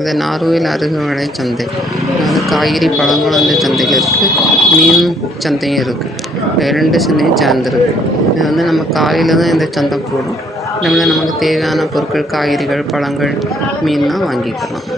இந்த நார்வேல் அருகுமலை சந்தை காய்கறி பழங்களும் இந்த சந்தையில் இருக்குது, மீன் சந்தையும் இருக்குது. 2 சந்தையும் சார்ந்திருக்கு. இது நம்ம காலையில் தான் இந்த சந்தை போடும். நமக்கு தேவையான பொருட்கள், காய்கறிகள், பழங்கள், மீன்லாம் வாங்கிக்கலாம்.